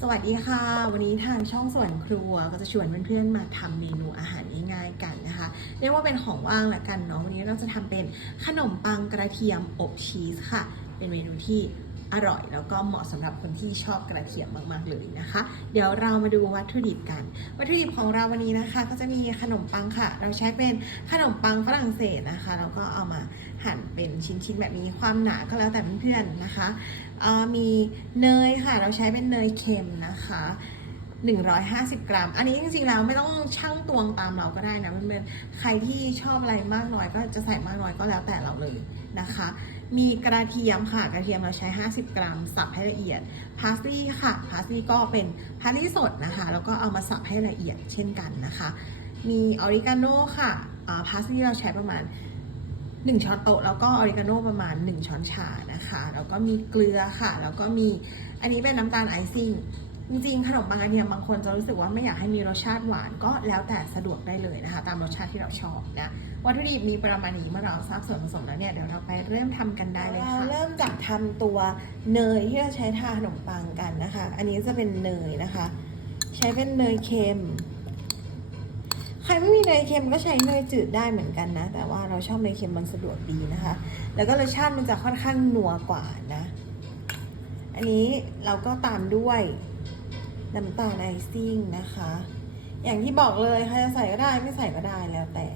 สวัสดีค่ะ วันนี้ทางช่องสวนครัวก็จะชวนเพื่อนๆมาทำเมนูอาหารง่ายๆกันนะคะเรียกว่าเป็นของว่างละกันเนาะวันนี้เราจะทำเป็นขนมปังกระเทียมอบชีสค่ะ เป็นเมนูที่ อร่อย แล้วก็เหมาะสำหรับคนที่ชอบกระเทียมมาก ๆ เลยนะคะ เดี๋ยวเรามาดูวัตถุดิบกัน วัตถุดิบของเราวันนี้นะคะ ก็จะมีขนมปังค่ะ เราใช้เป็นขนมปังฝรั่งเศสนะคะ แล้วก็เอามาหั่นเป็นชิ้น ๆ แบบนี้ ความหนาก็แล้วแต่เพื่อนๆนะคะ มีเนยค่ะ เราใช้เป็นเนยเค็มนะคะ 150 กรัม อันนี้จริงๆแล้วไม่ต้องชั่งตวงตามเราก็ได้นะเพื่อนๆใครที่ชอบอะไรมากน้อยก็จะใส่มากน้อยก็แล้วแต่เราเลยนะคะ มีกระเทียมค่ะกระเทียมเราใช้ 50 กรัม สับให้ละเอียดพาสลีย์ค่ะพาสลีย์ก็เป็นพาสลีย์สดนะคะ แล้วก็เอามาสับให้ละเอียดเช่นกันนะคะ มีออริกาโนค่ะาพาสลีย์เราใช้ประมาณ1ช้อนโต๊ะแล้วก็ออริกาโนประมาณ 1 ช้อนชานะคะ แล้วก็มีเกลือค่ะ แล้วก็มีอันนี้เป็นน้ำตาลไอซิ่ง จริงๆขนมปังกระเทียมบางคนจะรู้สึกว่าไม่อยากให้มีรสชาติหวานก็แล้วแต่สะดวกได้เลยนะคะ ตามรสชาติที่เราชอบนะวัตถุดิบมีประมาณนี้เมื่อเราทราบส่วนผสมแล้วเนี่ยเดี๋ยวเราไปเริ่มทำกันได้เลยค่ะเริ่มจากทำตัวเนยที่เราใช้ทาขนมปังกันนะคะ อันนี้จะเป็นเนยนะคะ ใช้เป็นเนยเค็มใครไม่มีเนยเค็มก็ใช้เนยจืดได้เหมือนกันนะ แต่ว่าเราชอบเนยเค็มมันสะดวกดีนะคะ แล้วก็รสชาติมันจะค่อนข้างนัวกว่านะ อันนี้เราก็ตามด้วย น้ำตาลไอซิ่งนะคะ อย่างที่บอกเลยใครจะใส่ก็ได้ไม่ใส่ก็ได้แล้วแต่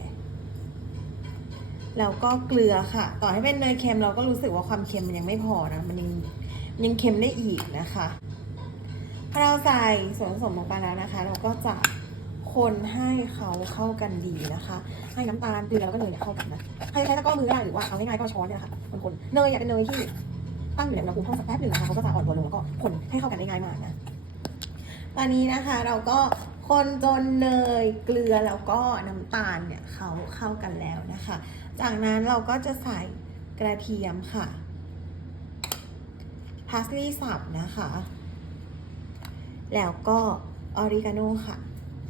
แล้วก็เกลือค่ะ ต่อให้เป็นเนยเค็มเราก็รู้สึกว่าความเค็มมันยังไม่พอนะ มันยังยังเค็มได้อีกนะคะพอเราใส่ส่วนผสมลงไปแล้วนะคะ เราก็จะคนให้เขาเข้ากันดีนะคะ ให้น้ำตาลเกลือแล้วก็เนยเข้ากันนะใครใช้ตะกร้อมือได้หรือว่าเอาง่ายๆก็ช้อนเนี่ยค่ะคนๆเนยเนี่ยเป็นเนยที่ตั้งอยู่ในอุณหภูมิห้องสักแป๊บหนึ่งนะคะเขาก็จะอ่อนตัวลงแล้วก็คนให้เข้ากันได้ง่ายมากนะ ตอนนี้นะคะเราก็คนจนเนยเกลือแล้วก็น้ำตาลเนี่ยเขาเข้ากันแล้วนะคะ จากนั้นเราก็จะใส่กระเทียมค่ะพาสลีย์สับนะคะ แล้วก็ออริกาโนค่ะ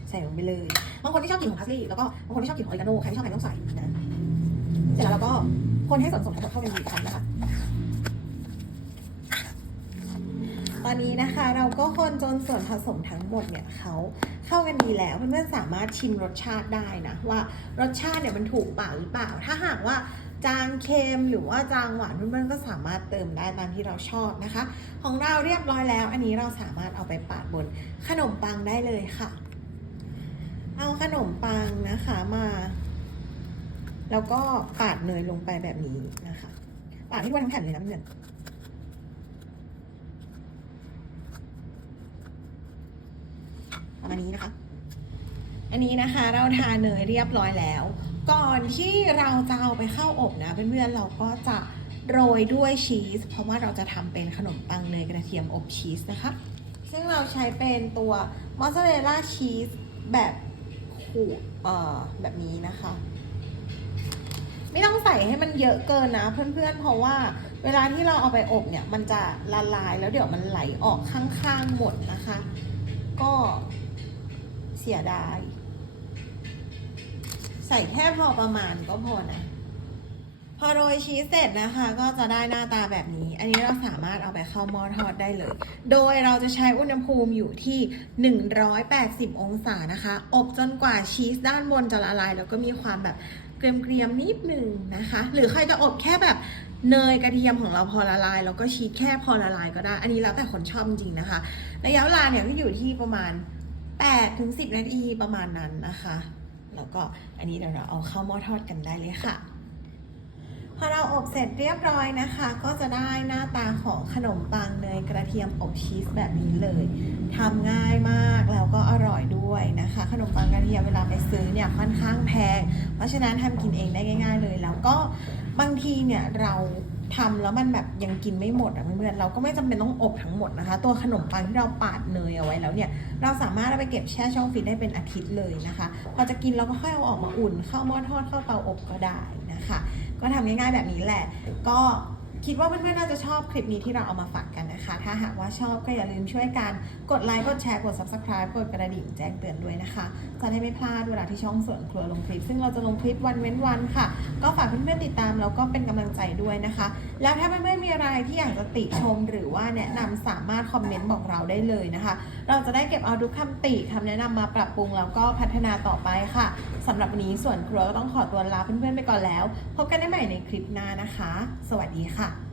ใส่ลงไปเลยบางคนที่ชอบกลิ่นของพาสลีย์แล้วก็บางคนที่ชอบกลิ่นของออริกาโนใครที่ชอบใครต้องใส่นะเสร็จแล้วเราก็คนให้ส่วนผสมทั้งหมดเข้ากันดีกันนะคะ ต อนนี้นะคะ เราก็คนจนส่วนผสมทั้งหมดเนี่ยเขาเข้ากันดีแล้วเพื่อนๆสามารถชิมรสชาติได้นะ ว่ารสชาติเนี่ยมันถูกปากหรือเปล่า ถ้าหากว่าจางเค็มหรือว่าจางหวานเพื่อนๆก็สามารถเติมได้ตามที่เราชอบนะคะ ของเราเรียบร้อยแล้ว อันนี้เราสามารถเอาไปปาดบนขนมปังได้เลยค่ะ เอาขนมปังนะคะมา แล้วก็ปาดเนยลงไปแบบนี้นะคะปาดให้ทั่วทั้งแผ่นเลยนะเพื่อน ประมาณ นี้นะคะ อันนี้นะคะเราทาเนยเรียบร้อยแล้ว ก่อนที่เราจะเอาไปเข้าอบนะเพื่อนๆเราก็จะโรยด้วยชีส เพราะว่าเราจะทำเป็นขนมปังเนยกระเทียมอบชีสนะคะ ซึ่งเราใช้เป็นตัวมอสซาเรลล่าชีสแบบขูดเอ่อแบบนี้นะคะ ไม่ต้องใส่ให้มันเยอะเกินนะเพื่อนๆ เพราะว่าเวลาที่เราเอาไปอบเนี่ย มันจะละลายแล้วเดี๋ยวมันไหลออกข้างๆหมดนะคะ ก็ สียดาย ใส่แค่พอประมาณก็พอนะ พอโรยชีสเสร็จนะคะ ก็จะได้หน้าตาแบบนี้ อันนี้เราสามารถเอาไปเข้าหม้อทอดได้เลย โดยเราจะใช้อุณหภูมิอยู่ที่ 180 องศานะคะ อบจนกว่าชีสด้านบนจะละลาย แล้วก็มีความแบบเกรียมๆนิดนึงนะคะ หรือใครจะอบแค่แบบเนยกระเทียมของเราพอละลาย แล้วก็ชีสแค่พอละลายก็ได้ อันนี้แล้วแต่คนชอบจริงๆนะคะ ระยะเวลาเนี่ยก็อยู่ที่ประมาณ 8ถึง10 นาทีประมาณนั้นนะคะ แล้วก็อันนี้เดี๋ยวเราเอาเข้าหม้อทอดกันได้เลยค่ะ พอเราอบเสร็จเรียบร้อยนะคะ ก็จะได้หน้าตาของขนมปังเนยกระเทียมอบชีสแบบนี้เลยทำง่ายมากแล้วก็อร่อยด้วยนะคะ ขนมปังกระเทียมเวลาไปซื้อเนี่ยค่อนข้างแพง เพราะฉะนั้นทำกินเองได้ง่าย ๆ เลย แล้วก็บางทีเนี่ยเรา ทำแล้วมันแบบยังกินไม่หมดอะเพื่อนๆเราก็ไม่จำเป็นต้องอบทั้งหมดนะคะ ตัวขนมปังที่เราปาดเนยเอาไว้แล้วเนี่ย เราสามารถเอาไปเก็บแช่ช่องฟรีซได้เป็นอาทิตย์เลยนะคะ พอจะกินเราก็ค่อยเอาออกมาอุ่น เข้าหม้อทอดเข้าเตาอบก็ได้นะคะ ก็ทำง่ายๆแบบนี้แหละ ก็คิดว่าเพื่อนๆน่าจะชอบคลิปนี้ที่เราเอามาฝากกัน หากว่าชอบก็อย่าลืมช่วยกันกดไลค์กดแชร์กด subscribe กดกระดิ่งแจ้งเตือนด้วยนะคะ จะได้ไม่พลาดเวลาที่ช่องสวนครัวลงคลิป ซึ่งเราจะลงคลิปวันเว้นวันค่ะ ก็ฝากเพื่อนๆติดตามแล้วก็เป็นกำลังใจด้วยนะคะ แล้วถ้าเพื่อนๆมีอะไรที่อยากจะติชมหรือว่าแนะนำสามารถคอมเมนต์บอกเราได้เลยนะคะ เราจะได้เก็บเอาทุกคำติคำแนะนำมาปรับปรุงแล้วก็พัฒนาต่อไปค่ะสำหรับวันนี้ส่วนครัวก็ต้องขอตัวลาเพื่อนๆไปก่อนแล้ว พบกันได้ใหม่ในคลิปหน้านะคะ สวัสดีค่ะ